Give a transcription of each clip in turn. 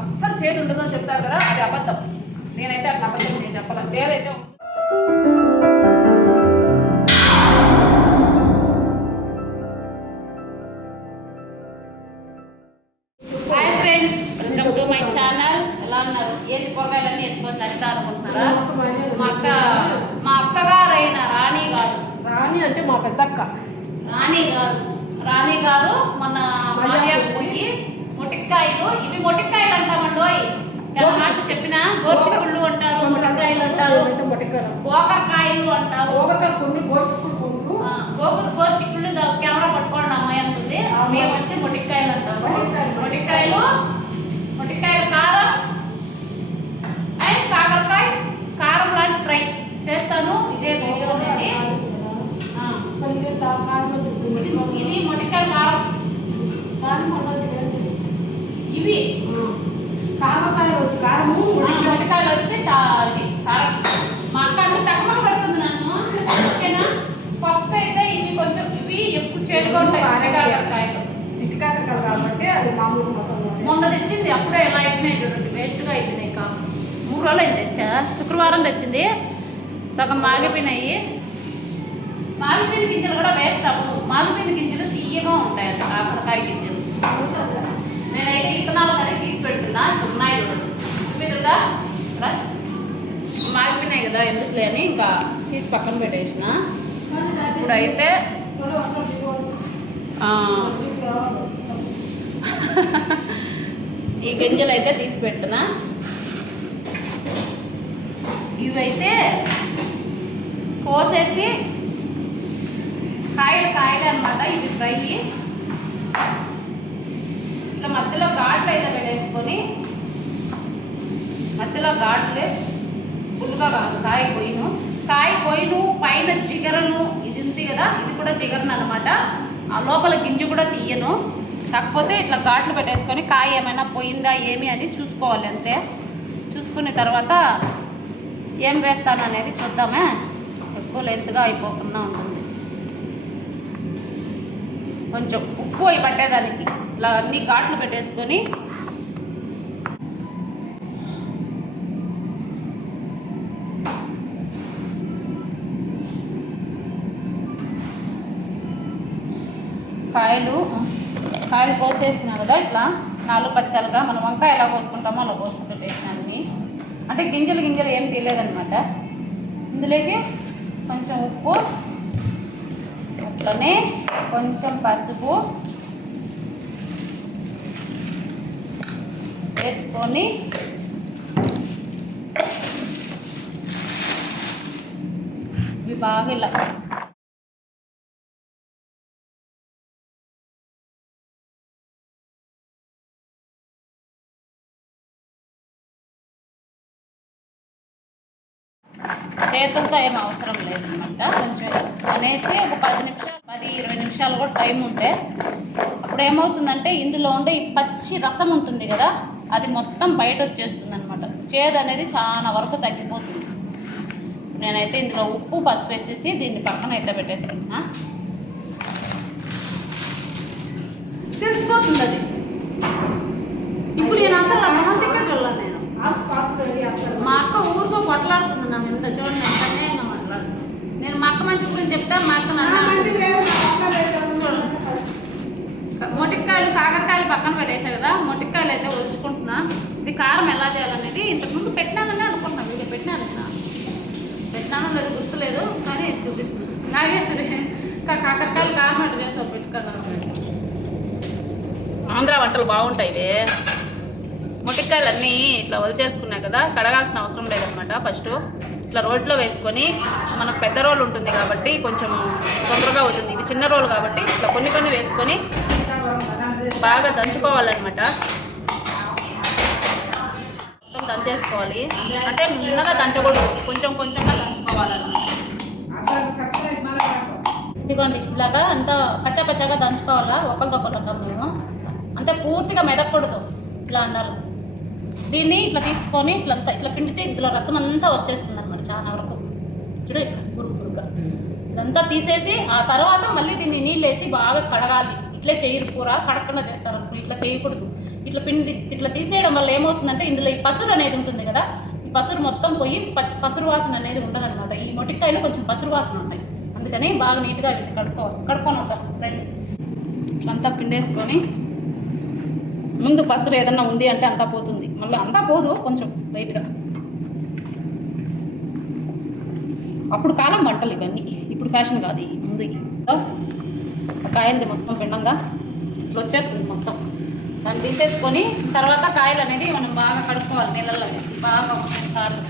అస్సలు చేదు ఉండదు అని చెప్తారు కదా అది అబద్ధం. నేనైతే అట్లా అబద్ధం నేను చెప్పాలి. చేదైతే ఉంటుంది. Hi friends welcome to my channel ఎలా ఉన్నారు? ఏది కూరగాయలన్నీ వేసుకొని తింటా అనుకుంటున్నారా? మా అక్క మా అక్కగారైన రాణి గారు. రాణి అంటే మా పెద్దక్క. రాణి గారు. రాణి గారు మన మాల్యాకు పోయి మొటిక్కాయలు? ఇవి మొటిక్కాయలు అంటామండోయ్ చాలా మాటలు చెప్పిన గోర్చికుళ్ళు అంటారు మొటిక్కాయలు అంటారు. గోకరకాయలు అంటారు. కొన్ని గోకులు గోచికుళ్ళు దా- కెమెరా పట్టుకోండి అమ్మాయి అంటుంది. మేము వచ్చి మొటిక్కాయలు అంటాము. మొటిక్కాయల కారం అండ్ కాకరకాయ కారం లాంటి ఫ్రై చేస్తాను ఇదే వీడియో అనేది ఆ, ఇది ఇది మొటిక్కాయ కారం ఇవి కాకరకాయలు వచ్చి కారము ఆ, మొటికాయలు వచ్చి తా- ఇది కారం మా అక్క అన్ని తక్కువ పెడుతుంది నన్ను ఓకేనా ఫస్ట్ అయితే ఇవి కొంచెం ఇవి ఎక్కువ చేదుగా ఉంటాయి చిన్నకాయలు చిట్టి కాకరకాయలు కాబట్టి అది మామూలు మసాలా మొన్న తెచ్చింది అప్పుడే ఎలా అయిపోయినాయి చూడండి వేస్ట్గా అయిపోయినాయి కా. మూడు రోజులు అయింది తెచ్చా? శుక్రవారం తెచ్చింది సగం మాగిపోయినాయి. మాగిపోయిన గింజలు కూడా వేస్ట్ అవ్వవు. మాగిపోయిన గింజలు తీయగా ఉంటాయి అంట కాకరకాయ గింజలు. నేనైతే ఇత్తనాలు సరే తీసి పెడుతున్నా ఉన్నాయి చూడండి. మీదుగా మాగిపోయినాయి కదా ఎందుకులే అని ఇంకా తీసి పక్కన పెట్టేసిన. ఇప్పుడైతే ఈ గింజలు అయితే తీసి పెడుతున్నా ఇవైతే కోసేసి కాయలు కాయలు అనమాట ఇవి ఫ్రై. ఇట్లా మధ్యలో ఘాట్లు అయితే పెట్టేసుకొని మధ్యలో ఘాట్లే ఫుల్గా కాదు కాయ కొయ్యను కాయ కొయ్యను పైన జిగరను ఇది ఉంది కదా ఇది కూడా జిగరను అనమాట ఆ లోపల గింజ కూడా తీయను. కాకపోతే ఇట్లా ఘాట్లు పెట్టేసుకొని కాయ ఏమైనా పోయిందా ఏమి అని చూసుకోవాలి అంతే. చూసుకున్న తర్వాత ఏం వేస్తాను అనేది చూద్దామే? ఎక్కువ లెంత్గా అయిపోకుండా ఉంటుంది. కొంచెం ఉప్పు అయి పట్టేదానికి ఇట్లా అన్ని ఘాట్లు పెట్టేసుకొని కాయలు కోసేసిన కదా ఇట్లా నాలుగు పచ్చాలుగా మనం వంకాయ ఎలా కోసుకుంటామో అలా కోసుకుంటూ వేసినాన్ని అంటే గింజలు గింజలు ఏం తీయలేదనమాట ఇందులోకి కొంచెం ఉప్పు అట్లనే కొంచెం పసుపు వేసుకొని ఇవి బాగా ఇలా చేతులతో ఏం అవసరం లేదనమాట కొంచెం అనేసి ఒక పది నిమిషాలు పది ఇరవై నిమిషాలు కూడా టైం ఉంటే అప్పుడు ఏమవుతుందంటే ఇందులో ఉండే ఈ పచ్చి రసం ఉంటుంది కదా అది మొత్తం బయట వచ్చేస్తుంది అనమాట చేదు అనేది చాలా వరకు తగ్గిపోతుంది. నేనైతే ఇందులో ఉప్పు పసుపు వేసేసి దీన్ని పక్కన అయితే పెట్టేసుకుంటున్నా. తెలిసిపోతుంది అది ఇప్పుడు నేను అసలు నా మొహం తిక్కే చూడలేను నేను మా అక్క ఊరికో మీద చూడండి ఎంత అన్యాయంగా మాట్లాడు నేను మా అక్క మంచి గురించి చెప్తా మా అక్క మొటిక్కాయలు కాకరకాయలు పక్కన పెట్టేసా కదా మొటిక్కాయలు అయితే ఉంచుకుంటున్నా. ఇది కారం ఎలా చేయాలనేది ఇంతకుముందు పెట్టినానని అనుకుంటున్నా వీడియో పెట్టినాను పెట్టినానో లేదు గుర్తులేదు కానీ చూపిస్తున్నాను నాగేశ్వరి కాకరకాయలు కారం చేసావు పెట్టుకున్నాను ఆంధ్ర వంటలు బాగుంటాయి ఇవే. మొటిక్కాయలు అన్నీ ఇట్లా ఒలిచేసుకున్నా కదా కడగాల్సిన అవసరం లేదనమాట ఫస్ట్. ఇట్లా రోడ్లో వేసుకొని మనకు పెద్ద రోల్ ఉంటుంది కాబట్టి కొంచెం తొందరగా అవుతుంది. ఇవి చిన్న రోల్ కాబట్టి ఇట్లా కొన్ని కొన్ని వేసుకొని బాగా దంచుకోవాలన్నమాట. మొత్తం దంచేసుకోవాలి. అంటే ముందుగా దంచకూడదు. కొంచెం కొంచెంగా దంచుకోవాలన్నమాట. ఇదిగోండి ఇలాగా అంతా పచ్చపచ్చగా దంచుకోవాలా ఒకరికొకరు ఉంటాం మేము. అంటే పూర్తిగా మెదకూడదు ఇట్లా అన్నారు. దీన్ని ఇట్లా తీసుకొని ఇట్లా అంతా ఇట్లా పిండితే ఇందులో రసం అంతా వచ్చేస్తుంది అనమాట చాలా వరకు. చూడు ఇట్లా గురుగు గురుగ్గా ఇదంతా తీసేసి ఆ తర్వాత మళ్ళీ దీన్ని నీళ్ళు వేసి బాగా కడగాలి. ఇట్లే చేయరు కూర కడకుండా చేస్తారు అనుకో ఇట్లా చేయకూడదు. ఇట్లా పిండి ఇట్లా తీసేయడం వల్ల ఏమవుతుందంటే ఇందులో ఈ పసురు అనేది ఉంటుంది కదా ఈ పసురు మొత్తం పోయి పసురు వాసన అనేది ఉండదన్నమాట. ఈ మొటికాయలు కొంచెం పసురు వాసన ఉంటాయి. అందుకని బాగా నీట్గా వీటిని కడుక్కోవాలి. కడుక్కొని వద్దాం రండి ఇట్లంతా పిండేసుకొని ముందు పసురు ఏదన్నా ఉంది అంటే అంతా పోతుంది. మళ్ళీ అంతా పోదు కొంచెం లైట్గా. అప్పుడు కాలం వంటలు ఇవన్నీ. ఇప్పుడు ఫ్యాషన్ కాదు ఇవి ముందు కాయలది మొత్తం పిండంగా ఇట్లా వచ్చేస్తుంది మొత్తం. దాన్ని తీసేసుకొని తర్వాత కాయలు అనేది మనం బాగా కడుక్కోవాలి నీళ్ళల్లో వేసి. బాగా సార్లు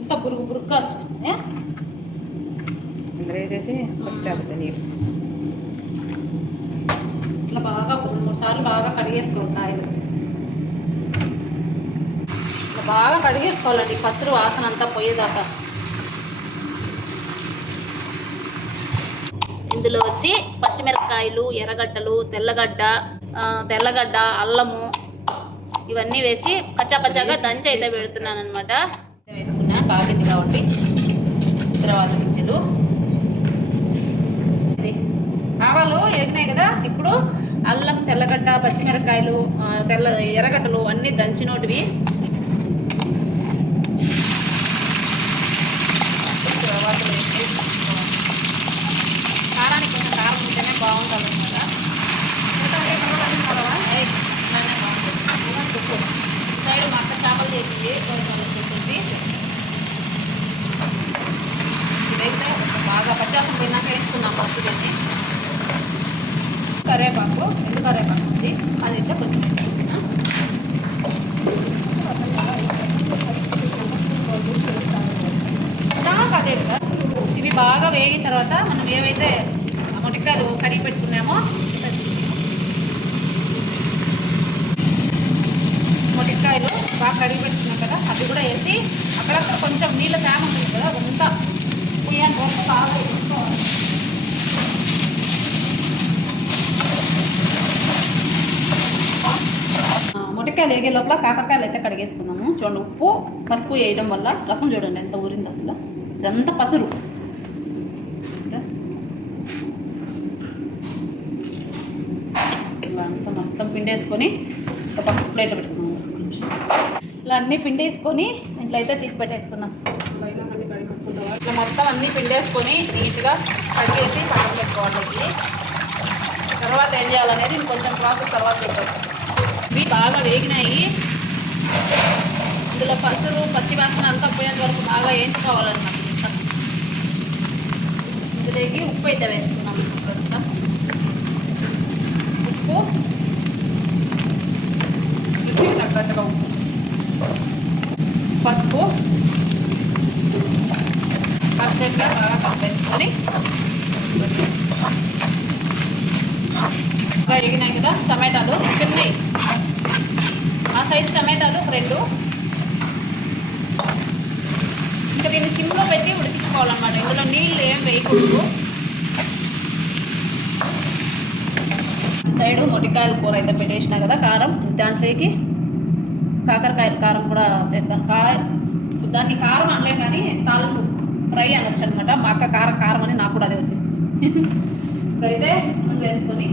ఇంత పురుగు పురుగుగా వచ్చేస్తుంది ఇందులో వేసేసి నీరు ఇట్లా బాగా రెండు మూడు సార్లు బాగా కడిగేసుకోవాలి కాయలు వచ్చేసి ఇట్లా బాగా కడిగేసుకోవాలండి పసురు వాసన అంతా పోయేదాకా. ఇందులో వచ్చి పచ్చిమిరపకాయలు ఎర్రగడ్డలు తెల్లగడ్డ తెల్లగడ్డ అల్లము ఇవన్నీ వేసి పచ్చా పచ్చాగా దంచి అయితే పెడుతున్నాను అనమాట వేసుకున్నా కాగింది కాబట్టి. తర్వాత గింజలు. ఆవాలు వేసినాయి కదా ఇప్పుడు అల్లం తెల్లగడ్డ పచ్చిమిరపకాయలు తెల్ల ఎర్రగడ్డలు అన్నీ దంచినోటివి కారానికి కొంచెం కారం ఉంటేనే బాగుంటుంది అనమాట సైడ్ మా అక్క చేపలు చేసింది కొంచెం ఇదైతే బాగా పచ్చాసం పోయినాక వేసుకున్నాం ఫస్ట్ పెట్టి కరేపాకు ఎండు కరేపాకు ఉంది. అదైతే కొంచెం అదే కదా. ఇవి బాగా వేగిన తర్వాత మనం ఏవైతే మొటికాయలు కడిగి పెట్టుకున్నామో మొటికాయలు బాగా కడిగి పెట్టుకున్నాం కదా అది కూడా వేసి అక్కడక్కడ కొంచెం నీళ్ళ తేమ ఉంటుంది కదా అదంతా పోయేంత బాగా వేసుకోవాలి ఆ, వేగే లోపల కాకరకాయలు అయితే కడిగేసుకున్నాము చూడండి ఉప్పు పసుపు వేయడం వల్ల రసం చూడండి ఎంత ఊరింది అసలు. ఇదంతా పసురు. ఇలా అంతా మొత్తం పిండేసుకొని ఒక పక్క ప్లేట్లో పెట్టుకున్నాము ఇలా అన్నీ పిండేసుకొని ఇంట్లో అయితే తీసి పెట్టేసుకున్నాం ఇట్లా మొత్తం అన్నీ పిండేసుకొని నీట్గా కడిగేసి పక్కన పెట్టుకోవాలి. తర్వాత ఏం చేయాలనేది ఇంకొంచెం ప్రాసెస్ తర్వాత చూద్దాం బాగా వేగినాయి. ఇందులో పసురు పచ్చి వాసన అంతా పోయేంత వరకు బాగా వేయించుకోవాలన్నమాట. ఇందులోకి ఉప్పు అయితే వేస్తాం కొంత ఉప్పు రుచికి తగ్గట్టుగా ఉప్పు పసుపు పచ్చడిగా బాగా కలిపేసుకొని ఇంకా ఎగినాయి కదా టమాటాలు చిన్నవి ఆ సైజు టమాటాలు ఒక రెండు. ఇంకా దీన్ని సిమ్లో పెట్టి ఉడికించుకోవాలన్నమాట. ఇందులో నీళ్ళు ఏం వేయకూడదు. సైడ్ సైడు మొటికాయల కూర అయితే పెట్టేసిన కదా కారం. దాంట్లోకి కాకరకాయల కారం కూడా చేస్తాను. కా దాన్ని కారం అనలే కానీ తాలింపు ఫ్రై అనొచ్చు అనమాట. మా అక్క కారం కారం అని నాకు కూడా అదే వచ్చేసింది. ఇప్పుడైతే వేసుకొని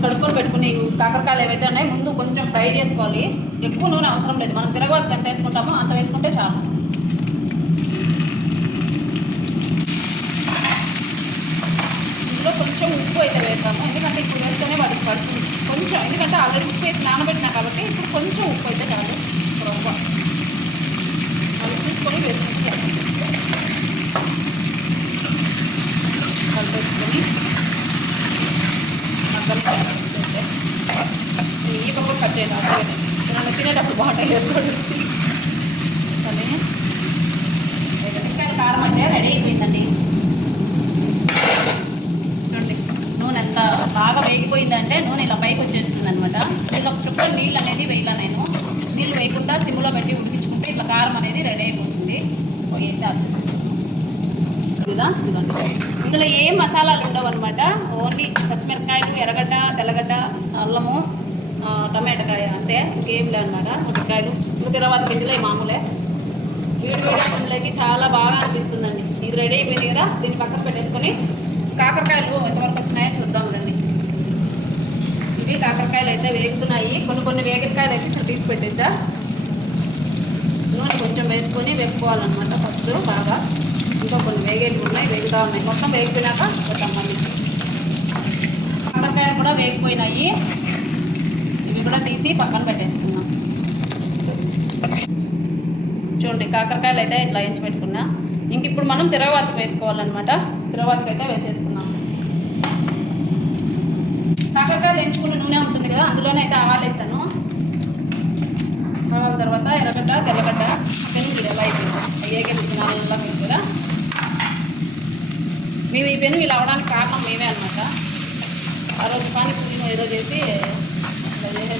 మనం కడుక్కొని పెట్టుకుని కాకరకాయలు ఏవైతే ఉన్నాయో ముందు కొంచెం ఫ్రై చేసుకోవాలి. ఎక్కువ నూనె అవసరం లేదు. మనం తిరగబాతు ఎంత వేసుకుంటామో అంత వేసుకుంటే చాలు. ఇందులో కొంచెం ఉప్పు అయితే వేస్తాము ఎందుకంటే ఇప్పుడు వేస్తేనే వాటికి పడుతుంది. కొంచెం ఎందుకంటే ఆల్రెడీ ఉప్పు వేసి నానబెట్టినా కాబట్టి ఇప్పుడు కొంచెం ఉప్పు అయితే చాలు. రొమ్మ ఉప్పు అది చూసుకొని వేసుకుంటాం కలిపేసుకొని మగ్గలు ఈ పక్క కట్ చేయాలి వచ్చేటప్పుడు తినేటప్పుడు బాగుంటాయి మిరపకాయల కారం అయితే రెడీ అయిపోయిందండి. చూడండి నూనె ఎంత బాగా వేగిపోయిందంటే నూనె ఇలా పైకి వచ్చేస్తుంది అనమాట దీనిలో ఒక చుక్క నీళ్ళు అనేది వేయాల నేను. నీళ్ళు వేయకుండా సిమ్లో పెట్టి ఉడికించుకుంటే ఇట్లా కారం అనేది రెడీ అయిపోతుంది. పొయ్యి ఇందులో ఏం మసాలాలు ఉండవు అనమాట ఓన్లీ పచ్చిమిరపకాయలు ఎర్రగడ్డ తెల్లగడ్డ అల్లము టమాటకాయ అంతే ఇంకేం అనమాట ముట్టకాయలు ఇంకా తర్వాత గింజలే మామూలే. వీడి వీడియో చాలా బాగా అనిపిస్తుందండి. ఇది రెడీ అయిపోయింది కదా దీన్ని పక్కన పెట్టేసుకొని కాకరకాయలు ఎంతవరకు వచ్చినాయో చూద్దాం రండి. ఇవి కాకరకాయలు అయితే వేగుతున్నాయి. కొన్ని కొన్ని వేగరకాయలు అయితే ఇక్కడ తీసి పెట్టేసా నూనె కొంచెం వేసుకొని వేసుకోవాలన్నమాట ఫస్ట్ బాగా. ఇంకా కొన్ని వేగేవి ఉన్నాయి వేగుతూ ఉన్నాయి. మొత్తం వేగిపోయినాక కొద్దాం మళ్ళీ. కాకరకాయలు కూడా వేగిపోయినాయి. ఇవి కూడా తీసి పక్కన పెట్టేసుకున్నాం చూడండి కాకరకాయలు అయితే ఇట్లా ఎంచి పెట్టుకున్నా. ఇంక ఇప్పుడు మనం తిరగవాతకు వేసుకోవాలన్నమాట. తిరగవాతకు అయితే వేసేసుకున్నాం కాకరకాయలు ఎంచుకున్న నూనె ఉంటుంది కదా అందులోనే అయితే ఆవాలు వేసాను. ఆవాల తర్వాత ఎర్రగడ్డ తెల్లగడ్డ పెనుగులు ఎలా అయిపోయింది అయ్యాకే విత్తనాలలో కదా మేము ఈ పెను ఇలా అవడానికి కారణం మేమే అనమాట ఆ రోజు పానీపూరిని ఏదో చేసి ఇలా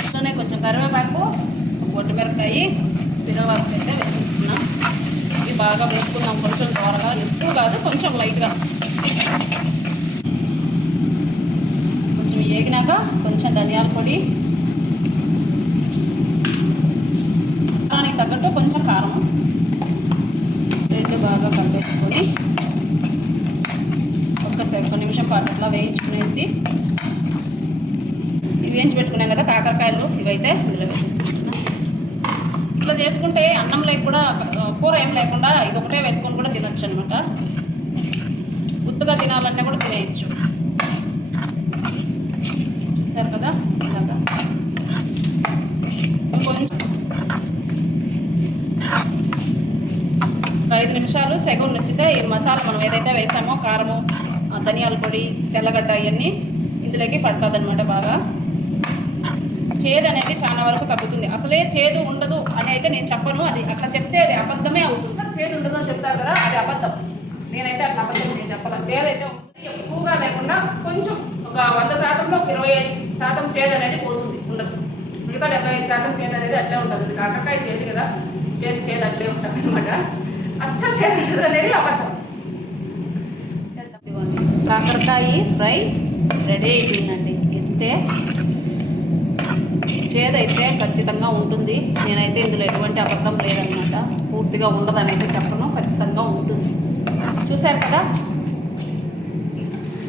అందులోనే కొంచెం కరివేపాకు పొట్టు మిరపకాయ తిరగవాకు అయితే వేసేసుకున్నాం ఇవి బాగా వేసుకున్నాం కొంచెం త్వరగా ఎక్కువ కాదు కొంచెం లైట్గా. కొంచెం వేగినాక కొంచెం ధనియాల పొడి. దానికి తగ్గట్టు కొంచెం కారం. రెండు బాగా కలిపేసుకొని ఒక్కసేపు ఒక నిమిషం పాటు అట్లా వేయించుకునేసి వేయించి పెట్టుకున్నాం కదా కాకరకాయలు ఇవైతే ఇందులో వేసేసుకుంటున్నాం. ఇట్లా చేసుకుంటే అన్నంలో కూడా కూర ఏం లేకుండా ఇది ఒకటే వేసుకొని కూడా తినొచ్చు అనమాట గుత్తుగా తినాలంటే కూడా తినేయచ్చు. చూసారు కదా? ఇలాగా. ఐదు నిమిషాలు సెగం నచ్చితే ఈ మసాలా మనం ఏదైతే వేసామో కారము ధనియాల పొడి తెల్లగడ్డ ఇవన్నీ ఇందులోకి పడుతుంది అనమాట బాగా. చేదు అనేది చాలా వరకు తగ్గుతుంది. అసలే చేదు ఉండదు అని అయితే నేను చెప్పను. అది అట్లా చెప్తే అది అబద్ధమే అవుతుంది. అసలు చేదు ఉండదు అని చెప్తారు కదా అది అబద్ధం. నేనైతే అట్లా అబద్ధం నేను చెప్పాలి చేదు అయితే ఉంటుంది. ఎక్కువగా లేకుండా కొంచెం ఒక వంద శాతంలో ఒక ఇరవై ఐదు శాతం చేదు అనేది పోతుంది ఉండదు. మిగతా డెబ్బై ఐదు శాతం చేదు అనేది అట్లే ఉంటుంది. కాకరకాయ చేదు కదా చేదు చేదు అట్లే ఉంటుంది అనమాట అస్సలు చేదు ఉండదు అనేది అబద్ధం. కాకరకాయ ఫ్రై రెడీ అయిపోయిందండి. ఇంతే చేదైతే ఖచ్చితంగా ఉంటుంది. నేనైతే ఇందులో ఎటువంటి అబద్ధం లేదనమాట పూర్తిగా ఉండదని అయితే చెప్పను. ఖచ్చితంగా ఉంటుంది. చూశారు కదా?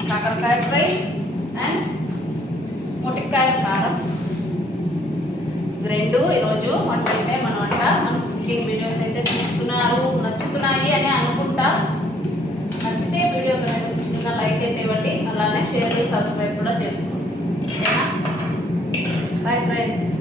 కాకరకాయ ఫ్రై అండ్ మొటికాయ కారం. రెండు. ఈరోజు వంట అయితే మన వంట. మన కుకింగ్ వీడియోస్ అయితే చూస్తున్నారు. నచ్చుతున్నాయి అని అనుకుంటా. నచ్చితే వీడియో కనుక చిన్న లైక్ అయితే ఇవ్వండి. అలానే షేర్ చేసి సబ్స్క్రైబ్ కూడా చేసుకోండి. ఓకేనా? Bye friends.